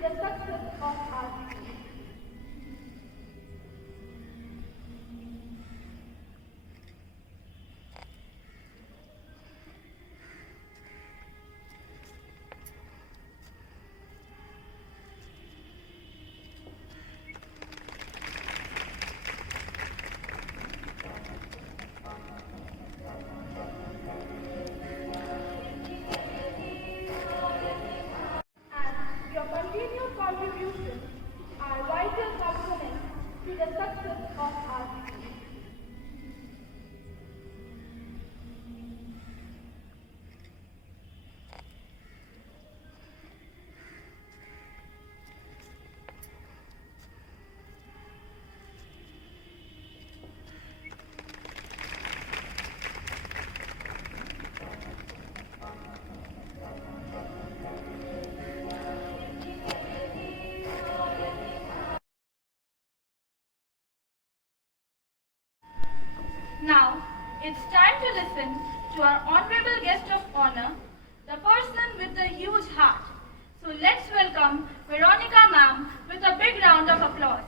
the success of our city. And your continued contributions are vital components to the success of our city. Now, it's time to listen to our honorable guest of honor, the person with the huge heart. So let's welcome Veronica ma'am with a big round of applause.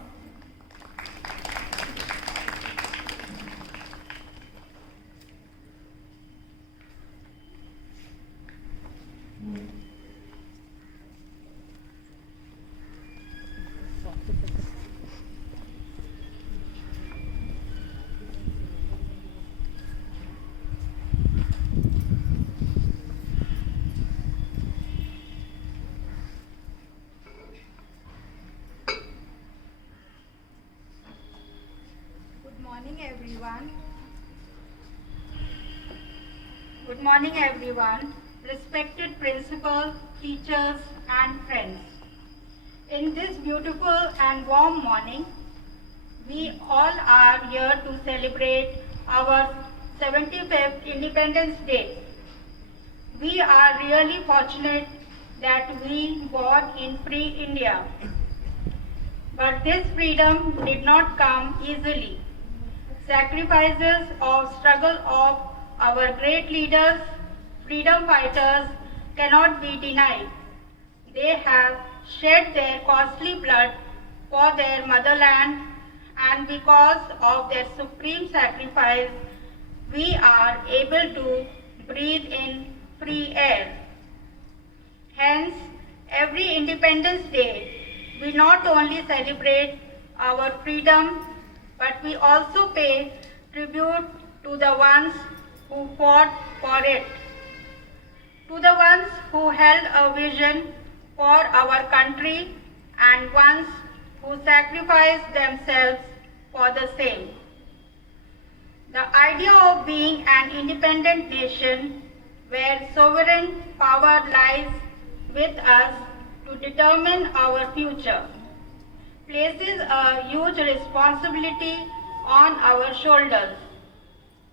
Good morning everyone, respected principal, teachers and friends. In this beautiful and warm morning, we all are here to celebrate our 75th Independence Day. We are really fortunate that we born in free India. But this freedom did not come easily. Sacrifices of struggle of our great leaders, freedom fighters cannot be denied. They have shed their costly blood for their motherland, and because of their supreme sacrifice, we are able to breathe in free air. Hence, every Independence Day, we not only celebrate our freedom, but we also pay tribute to the ones who fought for it, to the ones who held a vision for our country and ones who sacrificed themselves for the same. The idea of being an independent nation where sovereign power lies with us to determine our future places a huge responsibility on our shoulders.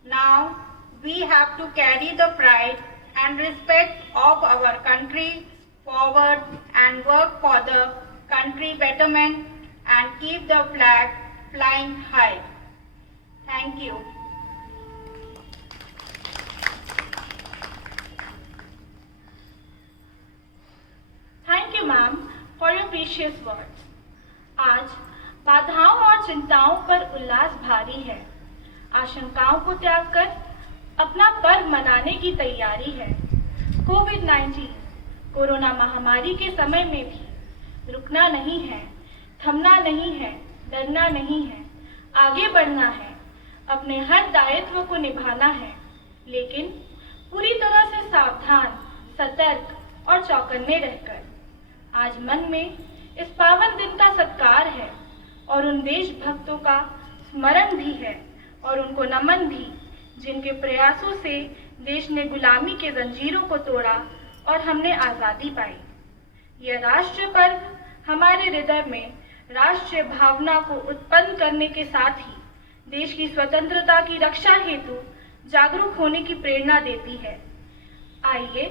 Now, we have to carry the pride and respect of our country forward and work for the country betterment and keep the flag flying high. Thank you. Thank you, ma'am, for your precious words. आज बाधाओं और चिंताओं पर उल्लास भारी है। आशंकाओं को त्याग कर अपना पर्व मनाने की तैयारी है। कोविड-19 कोरोना महामारी के समय में भी रुकना नहीं है, थमना नहीं है, डरना नहीं है, आगे बढ़ना है, अपने हर दायित्व को निभाना है, लेकिन पूरी तरह से सावधान, सतर्क और चौकन्ने रहकर। आज मन में इस पावन दिन का सत्कार है और उन देशभक्तों का स्मरण भी है और उनको नमन भी, जिनके प्रयासों से देश ने गुलामी के जंजीरों को तोड़ा और हमने आज़ादी पाई। यह राष्ट्रीय पर्व हमारे हृदय में राष्ट्रीय भावना को उत्पन्न करने के साथ ही देश की स्वतंत्रता की रक्षा हेतु जागरूक होने की प्रेरणा देती है। आइए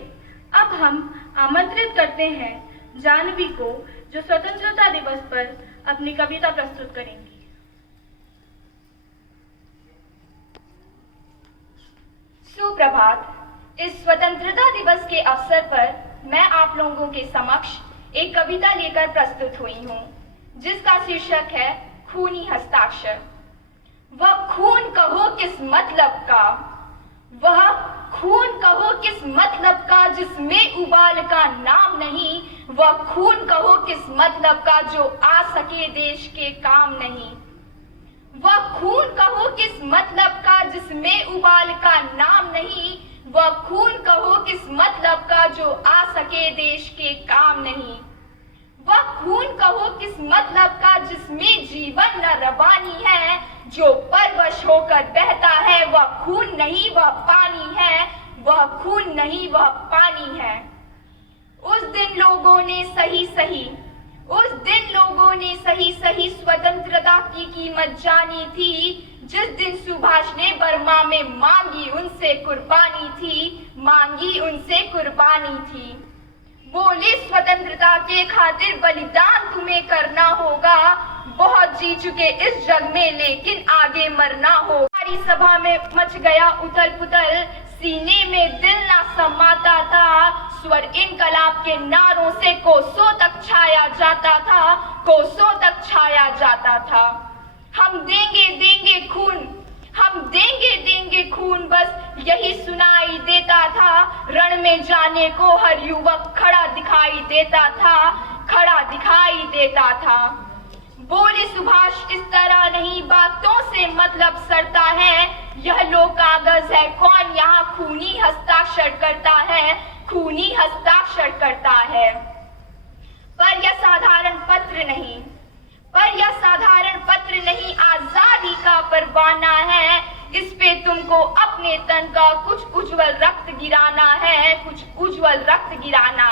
अब हम आमंत्रित करते हैं जानवी को, जो स्वतंत्रता दिवस पर अपनी कविता प्रस्तुत करेंगी। सुप्रभात। इस स्वतंत्रता दिवस के अवसर पर मैं आप लोगों के समक्ष एक कविता लेकर प्रस्तुत हुई हूँ जिसका शीर्षक है खूनी हस्ताक्षर। वह खून कहो किस मतलब का, वह खून कहो किस मतलब का जिसमें उबाल का नाम नहीं, वह खून कहो किस मतलब का जो आ सके देश के काम नहीं। वह खून कहो किस मतलब का जिसमें उबाल का नाम नहीं, वह खून कहो किस मतलब का जो आ सके देश के काम नहीं। वह खून कहो किस मतलब का जिसमें जीवन न रवानी है, जो परवश होकर बहता है वह खून नहीं वह पानी है, वह खून नहीं वह पानी है। उस दिन लोगों ने सही सही स्वतंत्रता की कीमत जानी थी, जिस दिन सुभाष ने बर्मा में मांगी उनसे कुर्बानी थी। बोले स्वतंत्रता के खातिर बलिदान तुम्हें करना होगा, बहुत जी चुके इस जग में लेकिन आगे मरना होगा। हमारी सभा में मच गया उथल पुथल, सीने में दिल ना समाता था, स्वर इनकलाब के नारों से कोसों तक छाया जाता था। हम देंगे खून बस यही सुनाई देता था, रण में जाने को हर युवक खड़ा दिखाई देता था। बोले सुभाष इस तरह नहीं बातों से मतलब सरता है, यह लो कागज है कौन यहाँ खूनी हस्ताक्षर करता है। पर यह साधारण पत्र नहीं आजादी का परवाना है, इस पे तुमको अपने तन का कुछ उज्जवल रक्त गिराना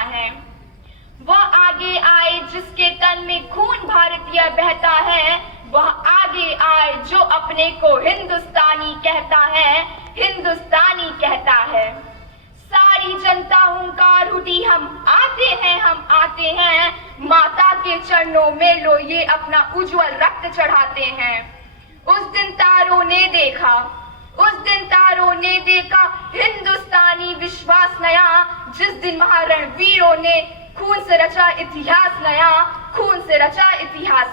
है। वह आगे आए जिसके तन में खून भारतीय बहता है, वह आगे आए जो अपने को हिंदुस्तानी कहता है। सारी जनता हुंकार उठी हम आते हैं, माता के चरणों में लो ये अपना उज्जवल रक्त चढ़ाते हैं। उस दिन तारों ने देखा हिंदुस्तानी विश्वास नया, जिस दिन महारणवीरों ने खून से रचा इतिहास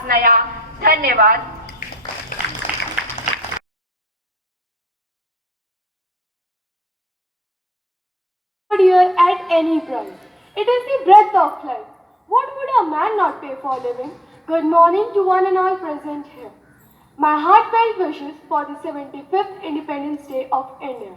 नया। धन्यवाद। Dear at any price. It is the breath of life. What would a man not pay for living? Good morning to one and all present here. My heartfelt wishes for the 75th Independence Day of India.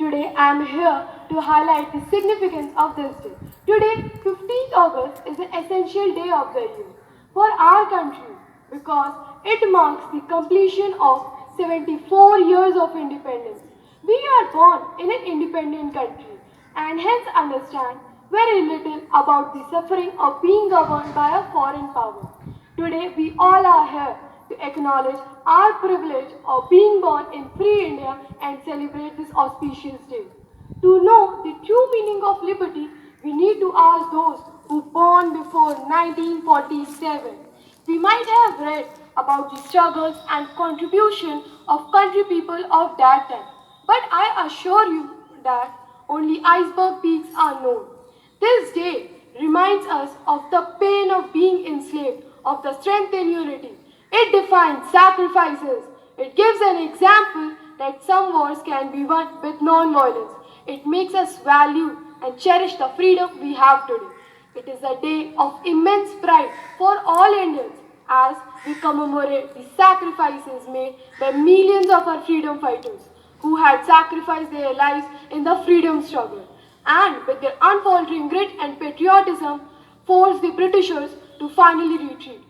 Today I am here to highlight the significance of this day. Today, 15th August, is an essential day of the year for our country because it marks the completion of 74 years of independence. We are born in an independent country and hence understand very little about the suffering of being governed by a foreign power. Today we all are here to acknowledge our privilege of being born in free India and celebrate this auspicious day. To know the true meaning of liberty, we need to ask those who born before 1947. We might have read about the struggles and contribution of country people of that time, but I assure you that only iceberg peaks are known. This day reminds us of the pain of being enslaved, of the strength in unity. It defines sacrifices. It gives an example that some wars can be won with non-violence. It makes us value and cherish the freedom we have today. It is a day of immense pride for all Indians as we commemorate the sacrifices made by millions of our freedom fighters who had sacrificed their lives in the freedom struggle and with their unfaltering grit and patriotism forced the Britishers to finally retreat.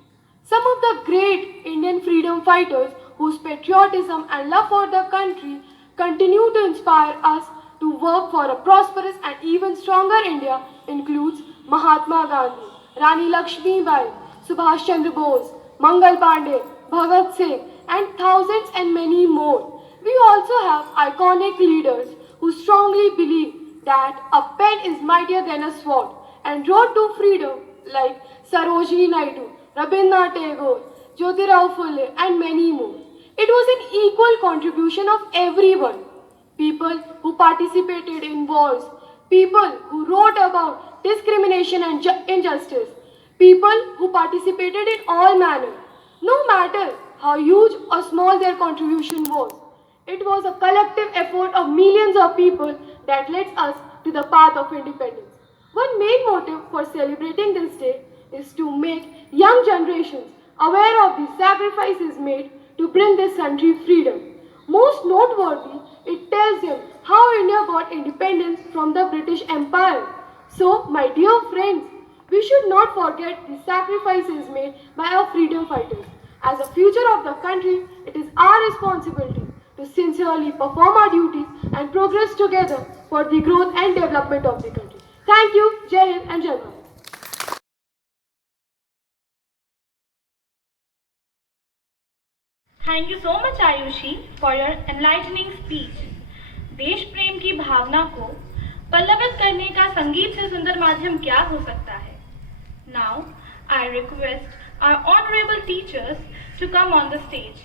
Some of the great Indian freedom fighters whose patriotism and love for the country continue to inspire us to work for a prosperous and even stronger India includes Mahatma Gandhi, Rani Lakshmi Bai, Subhash Chandra Bose, Mangal Pandey, Bhagat Singh and thousands and many more. We also have iconic leaders who strongly believe that a pen is mightier than a sword and road to freedom like Sarojini Naidu, Rabindranath Tagore, Jyotirao Phule and many more. It was an equal contribution of everyone. People who participated in wars, people who wrote about discrimination and injustice, People who participated in all manner, no matter how huge or small their contribution was. It was a collective effort of millions of people that led us to the path of independence. One main motive for celebrating this day is to make young generations aware of the sacrifices made to bring this country freedom. Most noteworthy, it tells them how India got independence from the British Empire. So, my dear friends, we should not forget the sacrifices made by our freedom fighters. As the future of the country, it is our responsibility to sincerely perform our duties and progress together for the growth and development of the country. Thank you, Jai Hind and Jai Bharat. Thank you so much, Ayushi, for your enlightening speech. देश प्रेम की भावना को पल्लवित करने का संगीत से सुंदर माध्यम क्या हो सकता है? Now, I request our honorable teachers to come on the stage.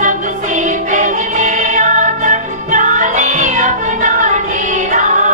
सबसे पहले आकर डाले अपना डेरा।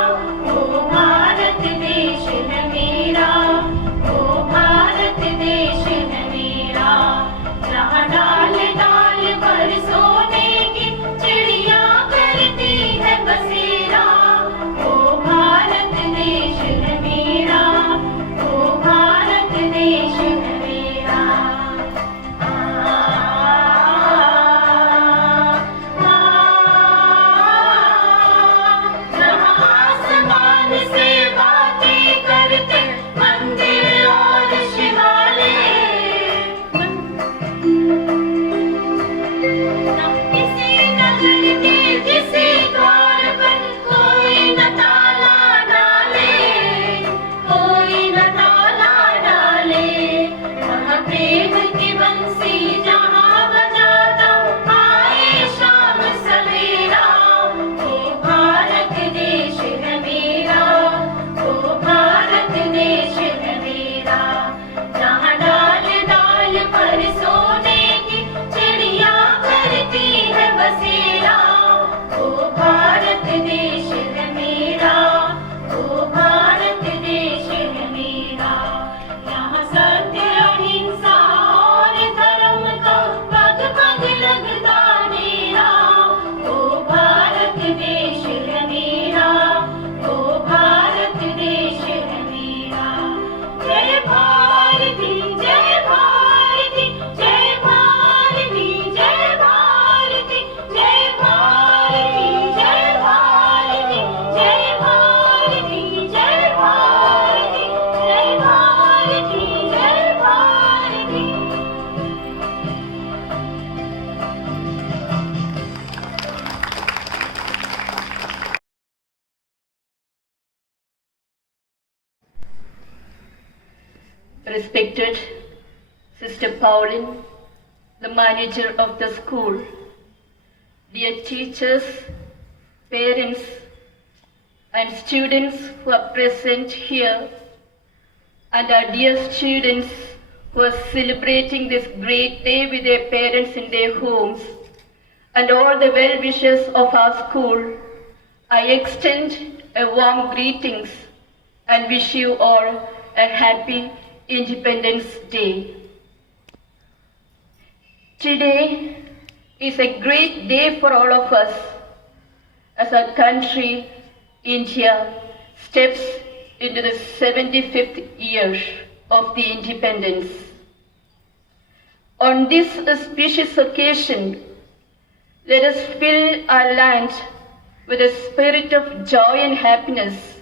respected Sister Pauline, the manager of the school, dear teachers, parents, and students who are present here, and our dear students who are celebrating this great day with their parents in their homes, and all the well-wishers of our school, I extend a warm greetings and wish you all a happy Independence Day. Today is a great day for all of us as our country, India, steps into the 75th year of the independence. On this auspicious occasion, let us fill our land with a spirit of joy and happiness,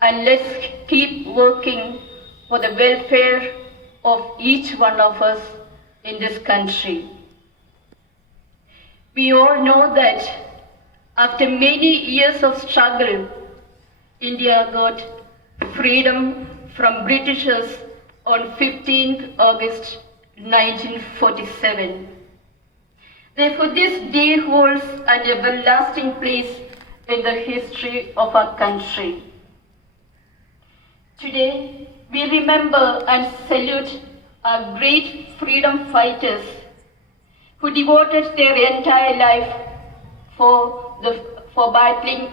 and let's keep working for the welfare of each one of us in this country. We all know that after many years of struggle, India got freedom from Britishers on 15th August 1947. Therefore, this day holds an everlasting place in the history of our country. Today, we remember and salute our great freedom fighters who devoted their entire life for battling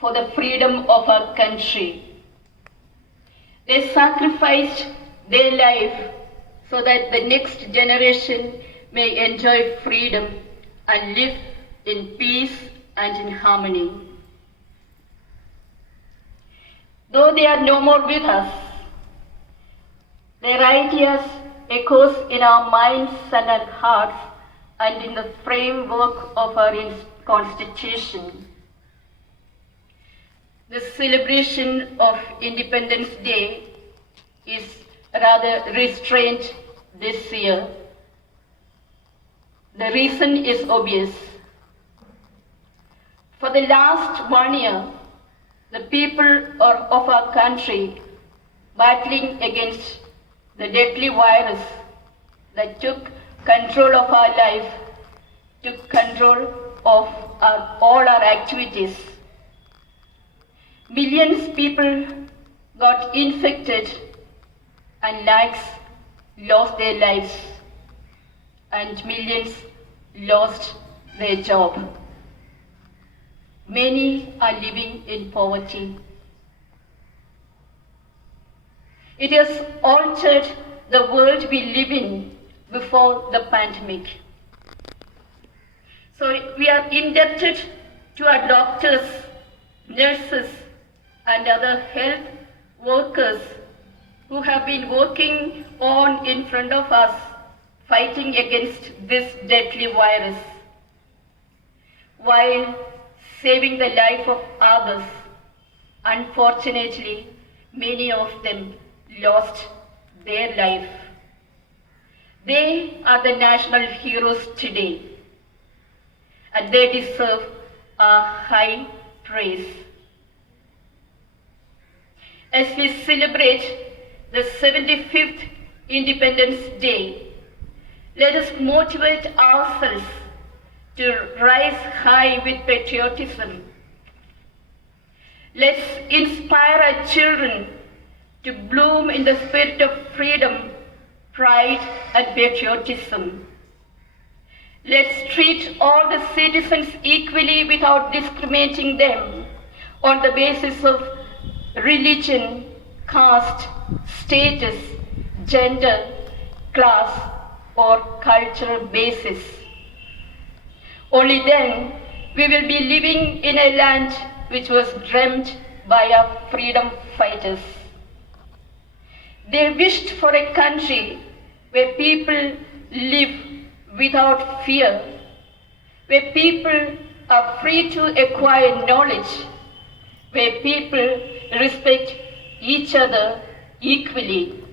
for the freedom of our country. They sacrificed their life so that the next generation may enjoy freedom and live in peace and in harmony. Though they are no more with us, their ideas echoes in our minds and our hearts and in the framework of our Constitution. The celebration of Independence Day is rather restrained this year. The reason is obvious. For the last 1 year, the people of our country battling against the deadly virus that took control of our life, took control of all our activities. Millions of people got infected and lakhs lost their lives and millions lost their job. Many are living in poverty. It has altered the world we live in before the pandemic. So we are indebted to our doctors, nurses, and other health workers who have been working on in front of us, fighting against this deadly virus, while saving the life of others. Unfortunately, many of them lost their life. They are the national heroes today, and they deserve our high praise. As we celebrate the 75th Independence Day, let us motivate ourselves to rise high with patriotism. Let's inspire our children to bloom in the spirit of freedom, pride, and patriotism. Let's treat all the citizens equally without discriminating them on the basis of religion, caste, status, gender, class, or cultural basis. Only then we will be living in a land which was dreamt by our freedom fighters. They wished for a country where people live without fear, where people are free to acquire knowledge, where people respect each other equally.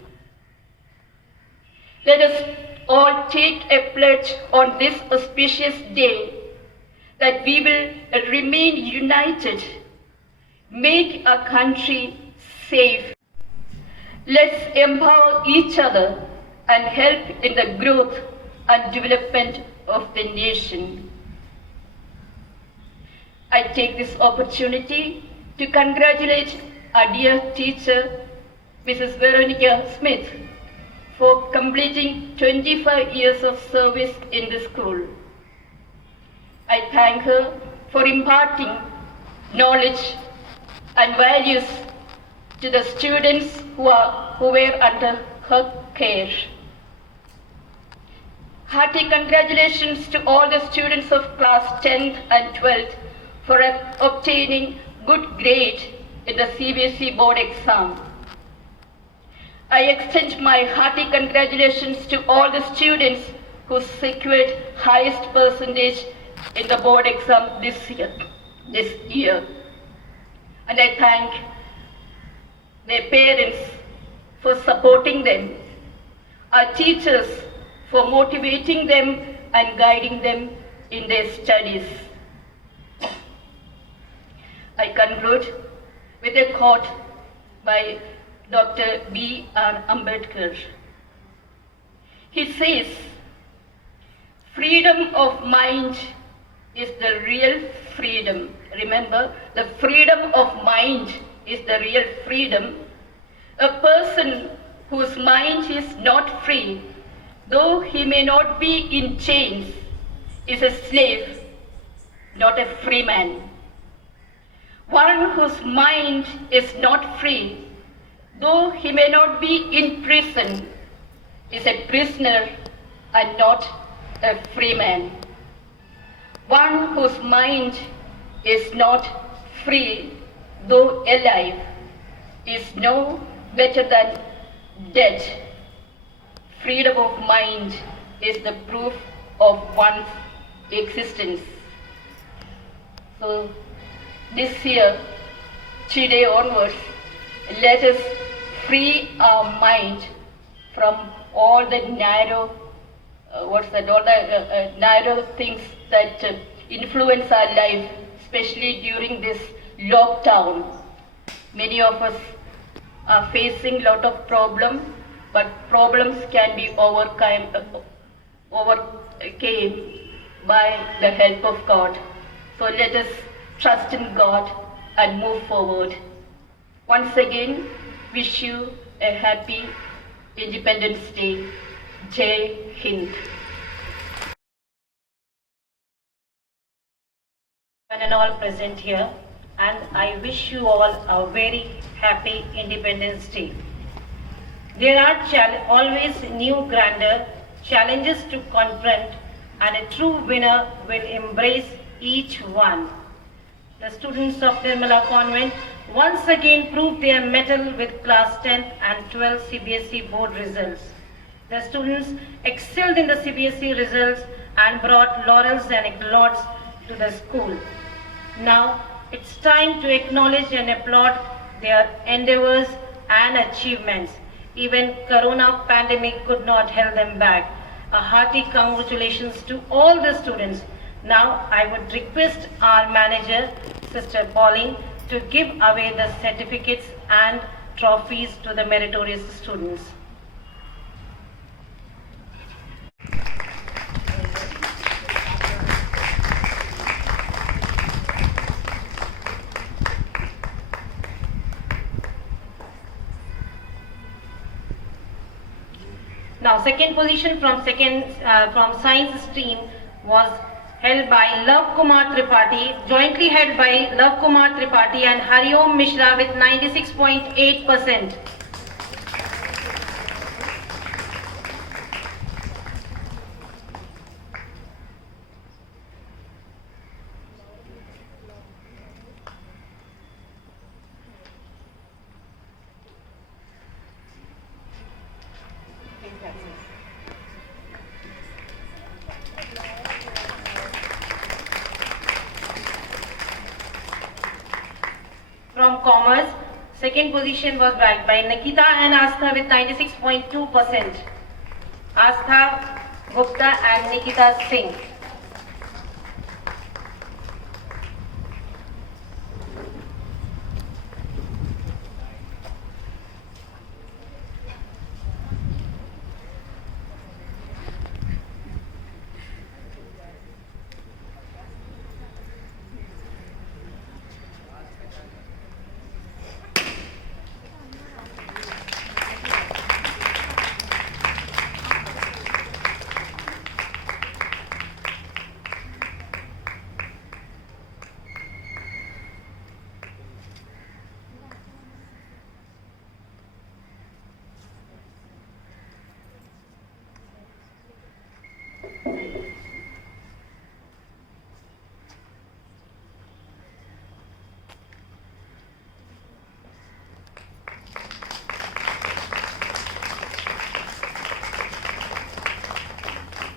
Let us all take a pledge on this auspicious day that we will remain united, make our country safe. Let's empower each other and help in the growth and development of the nation. I take this opportunity to congratulate our dear teacher, Mrs. Veronica Smith, for completing 25 years of service in the school. I thank her for imparting knowledge and values to the students who were under her care. Hearty congratulations to all the students of class 10th and 12th for obtaining good grade in the CBSE board exam. I extend my hearty congratulations to all the students who secured highest percentage in the board exam this year. And I thank their parents for supporting them, our teachers for motivating them and guiding them in their studies. I conclude with a quote by Dr. B.R. Ambedkar. He says, "Freedom of mind is the real freedom." Remember, the freedom of mind is the real freedom. A person whose mind is not free, though he may not be in chains, is a slave, not a free man. One whose mind is not free, though he may not be in prison, is a prisoner and not a free man. One whose mind is not free, though alive, is no better than dead. Freedom of mind is the proof of one's existence. So this year, today onwards, let us free our mind from all the narrow, narrow things that influence our life, especially during this lockdown. Many of us are facing a lot of problems, but problems can be overcame by the help of God. So let us trust in God and move forward. Once again, wish you a happy Independence Day. Jai Hind. One and all present here, and I wish you all a very happy Independence Day. There are always new grander challenges to confront, and a true winner will embrace each one. The students of Nirmala Convent once again proved their mettle with class 10th and 12th CBSE board results. The students excelled in the CBSE results and brought laurels and accolades to the school. Now it's time to acknowledge and applaud their endeavors and achievements. Even Corona pandemic could not hold them back. A hearty congratulations to all the students. Now I would request our manager, Sister Pauline, to give away the certificates and trophies to the meritorious students. Now, second position from science stream was held by Love Kumar Tripathi, jointly held by Love Kumar Tripathi and Hariom Mishra with 96.8%. From commerce, second position was bagged by Nikita and Astha with 96.2%. Astha Gupta and Nikita Singh.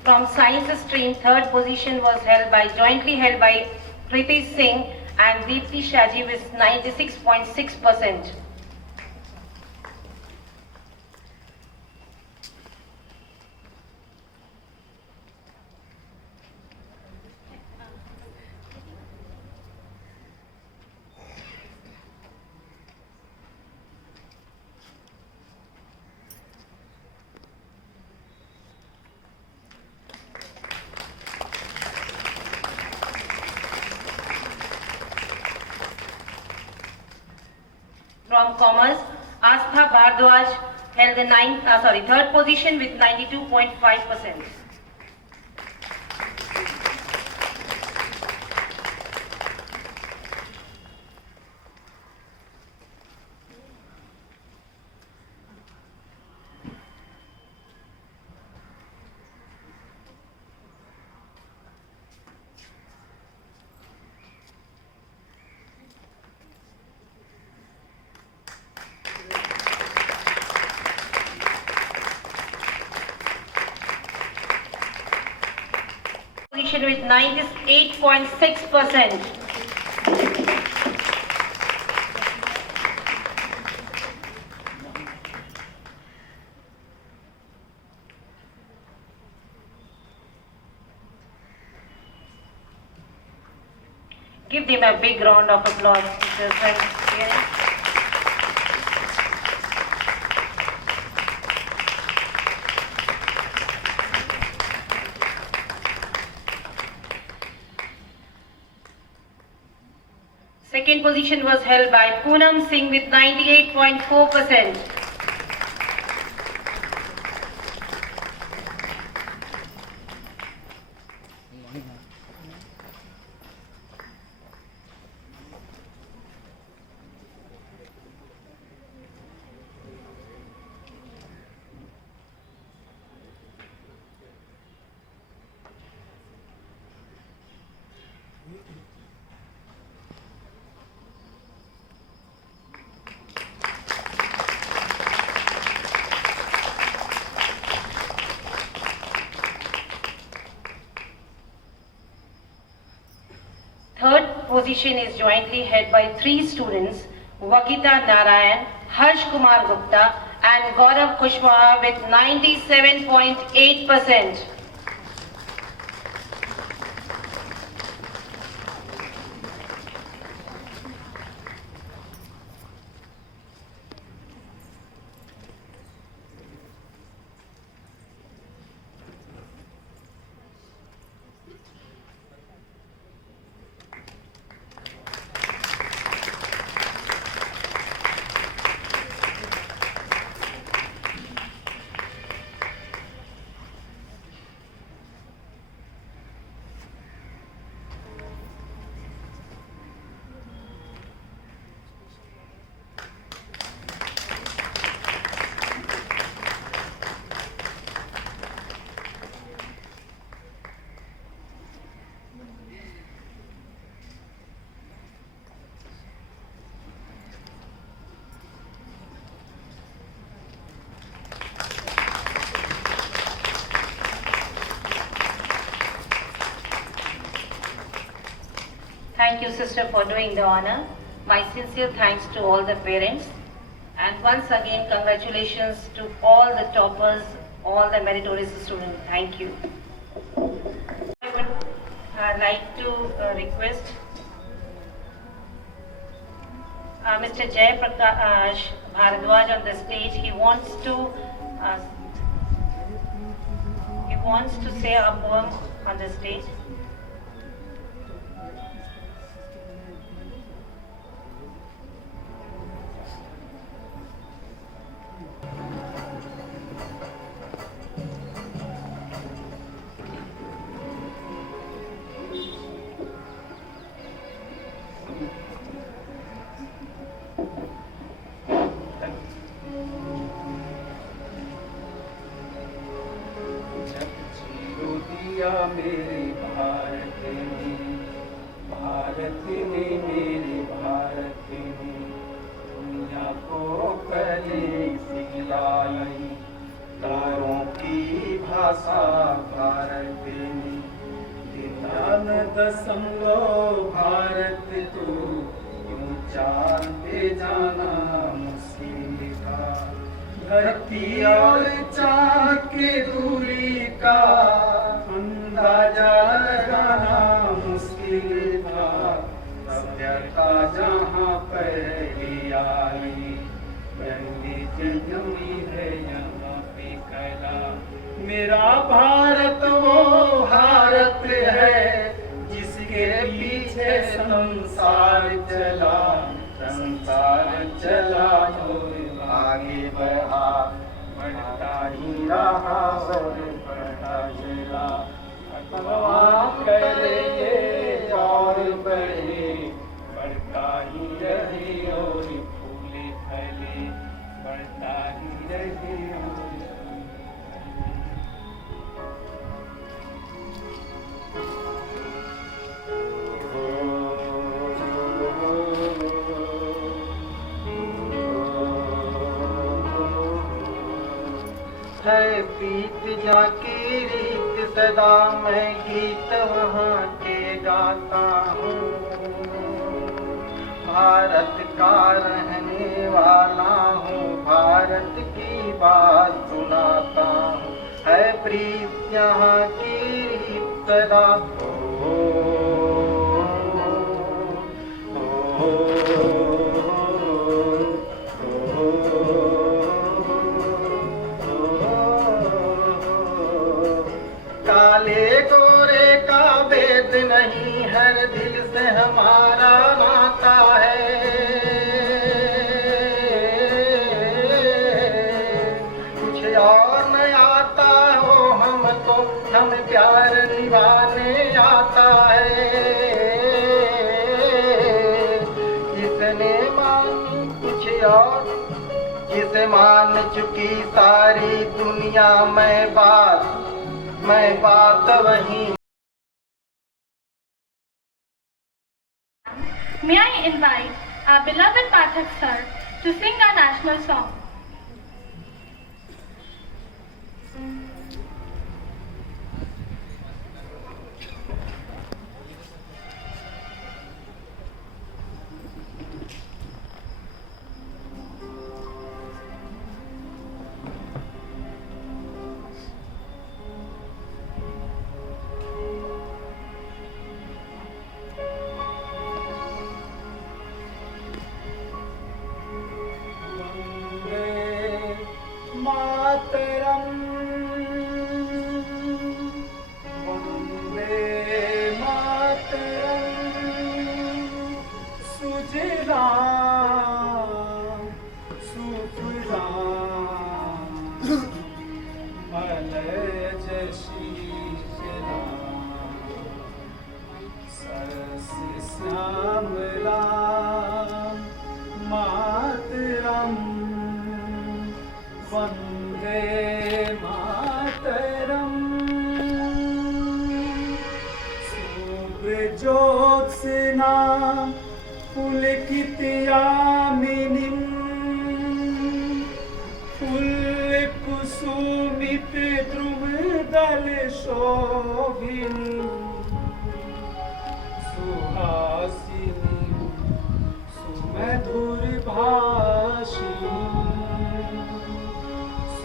From science stream, third position was jointly held by Priti Singh and Deepti Shaji with 96.6%. From commerce, Astha Bhardwaj held the third position with 92.5%. Position with 98.6%. Give them a big round of applause, teachers and parents. Second position was held by Poonam Singh with 98.4%. Third position is jointly held by three students, Vakita Narayan, Harsh Kumar Gupta and Gaurav Kushwaha with 97.8%. Thank you, sister, for doing the honor. My sincere thanks to all the parents. And once again, congratulations to all the toppers, all the meritorious students. Thank you. I would like to request Mr. Jay Prakash Bharadwaj on the stage. He wants to say a poem on the stage. मेरे भारत ने मेरे भारत ने दुनिया को करे सिलाई तारों की भाषा भारतिनी ध्यान दशमलो भारत तू यूं जानते जाना मुश्किल था धरती और चाँद की दूरी का अंदाजा लगाना मुश्किल था सभ्यता जहाँ पहली आई पहली जन्मी है यहाँ पे कला मेरा भारत वो भारत है जिसके पीछे संसार चला और आगे बढ़ा बढ़ता ही रहा और बढ़ता चला भगवान करे ये और बढ़े बढ़ता ही रहे और फूले फले बढ़ता ही रहे और है प्रीत जाकी रीत सदा मैं गीत वहाँ के गाता हूँ भारत का रहने वाला हूँ भारत की बात सुनाता हूँ है प्रीत यहाँ की रीत सदा काले गोरे का भेद नहीं हर दिल से हमारा नाता है कुछ और न आता हो हमको हम प्यार निभाने आता है किसने मानी कुछ और जिसे मान चुकी सारी दुनिया मैं बात वही May I invite our beloved Pathak sir to sing our national song. मातरम वंदे मातरम सुजलाम सुफलाम मलयज शीतलाम सरस श्यामलाम मातरम वंदे मातरम शुभ्रज्योत्स्ना पुलकितयामिनीं फुल्लकुसुमितद्रुमदल शोभिनीं सुहासिनीं सुमधुरभाषिणीं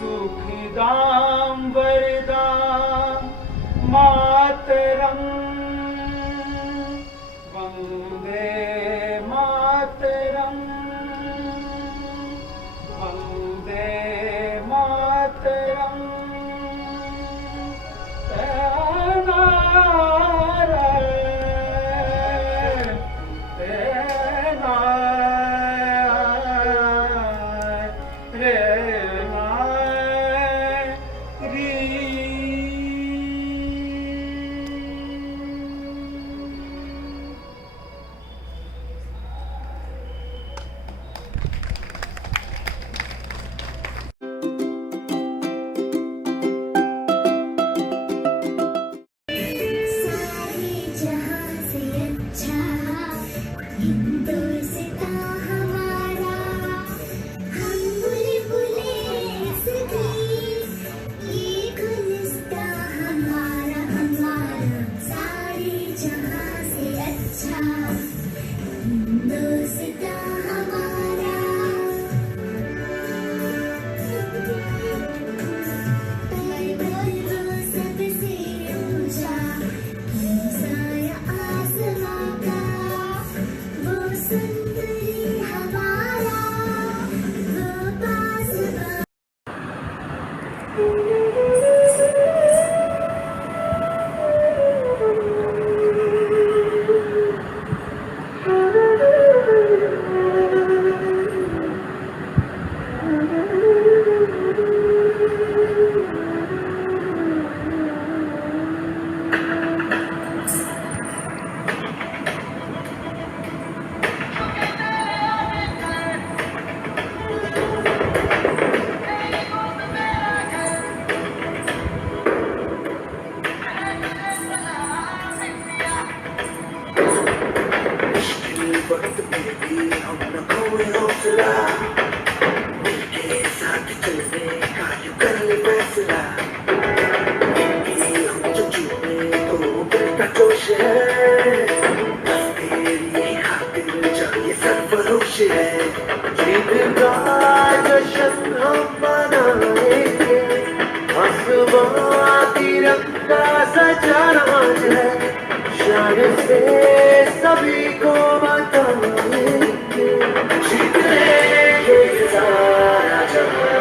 सुखदां वरदां मातरं वन्दे मातरं वन्दे मातरं हौसला के साथ चलने का यूं कर ले फैसला जो जीने को करता जोश है बस तेरी खातिर जब ये सरफरोश है जीत का जश्न हम मनाएंगे आसमां तिरंगा सजाना है शान से सभी को बताएंगे जीतने के सारा जहां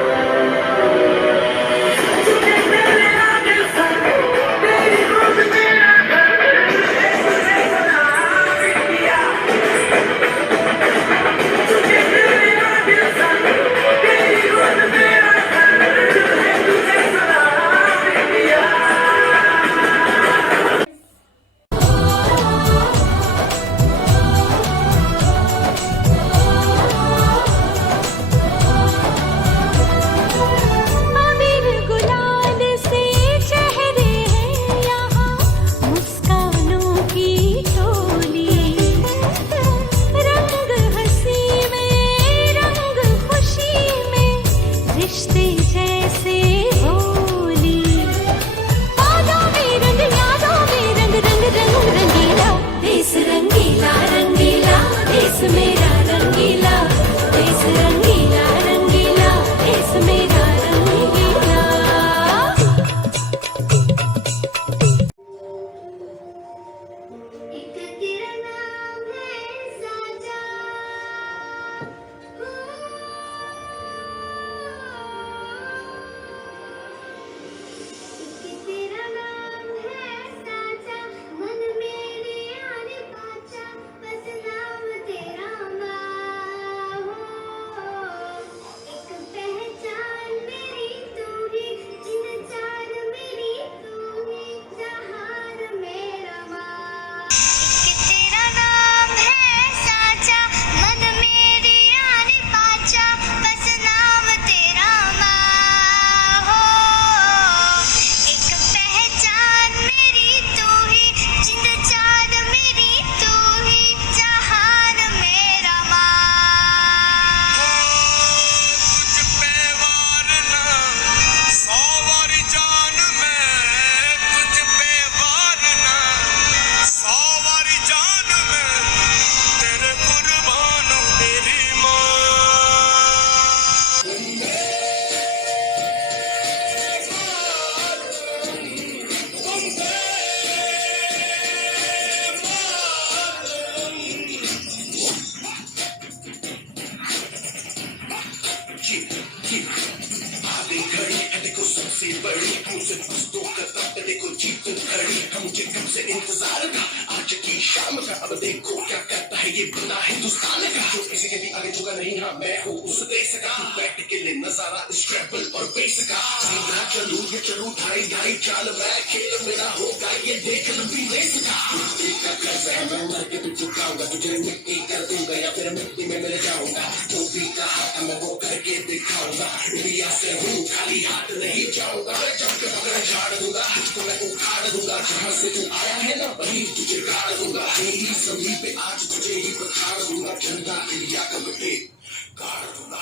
इंतजार का आज की शाम का अब देखो क्या कहता है ये बंदा हिंदुस्तान का जो किसी के भी आगे झुका नहीं हाँ मैं हूँ उस देश का बैठ के ले नजारा इस ट्रैवल और बेस का सीधा चलूं ये चलूं ढाई ढाई चाल मैं खेल मेरा होगा ये देख लंबी रेस का कर्ज है मैं मर के भी चुकाऊंगा तुझे मिट्टी कर दूंगा या फिर मिट्टी में मिल जाऊंगा जो भी कहा था मैं वो करके दिखाऊंगा इंडिया से हूँ खाली हाथ नहीं जाऊंगा जब के पकड़ झाड़ दूंगा तुझको मैं उखाड़ दूंगा जहाँ से तू आया है ना वही तुझे गाड़ दूंगा यही जमीन पे आज तुझे ही पछाड़ दूंगा झंडा इंडिया का पे गाड़ दूंगा